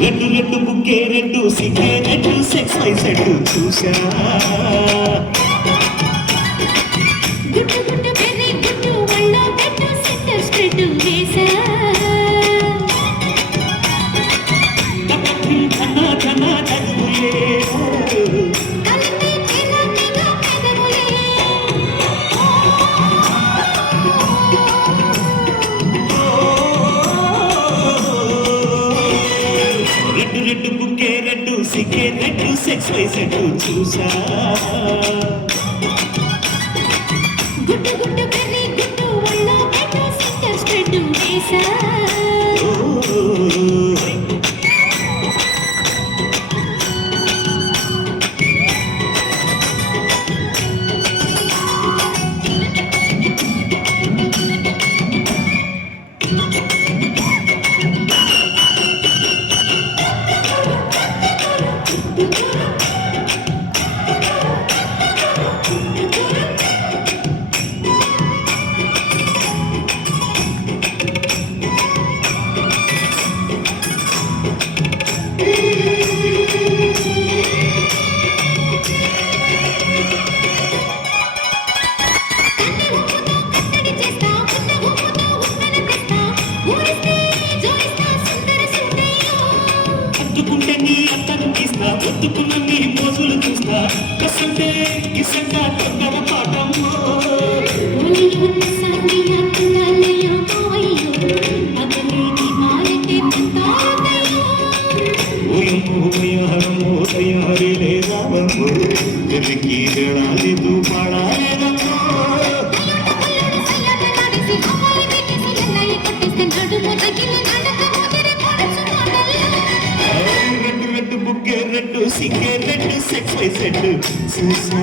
red red బుక్కే red సిగ్గే red సెక్స్ వై సెడ్డు చూసా గుట్టు గుట్టు బెర్రీ గుట్టు వళ్ళో పెట్టు సెంటర్ స్ప్రెడ్ వేసా ఠన్నా ఠన్నా చదువులే కలిపి తెగ తెగ పెదవులే రెడ్డు రెడ్డు బుక్కే రెడ్డు సిగ్గే రెడ్డు సెక్స్ వై సెడ్డు చూసా గుట్టు గుట్టు బెర్రీ గుట్టు వళ్ళో పెట్టు సెంటర్ స్ప్రెడ్ వేసా అందుకుంటే నీ అత్తను తీస్తా ఒత్తుకున్న నీ మోజులు చూస్తా కసంటే కిసంగా తొందర పాటమ్మో ఓయమ్మో తయారీ లేదామమ్మో వెతికి వేళాలి తూ పాడాలేదమ్మో రెడ్డు రెడ్డు బుక్కే రెడ్డు సిగ్గే రెడ్డు సెక్స్ వై సెడ్డు చూసా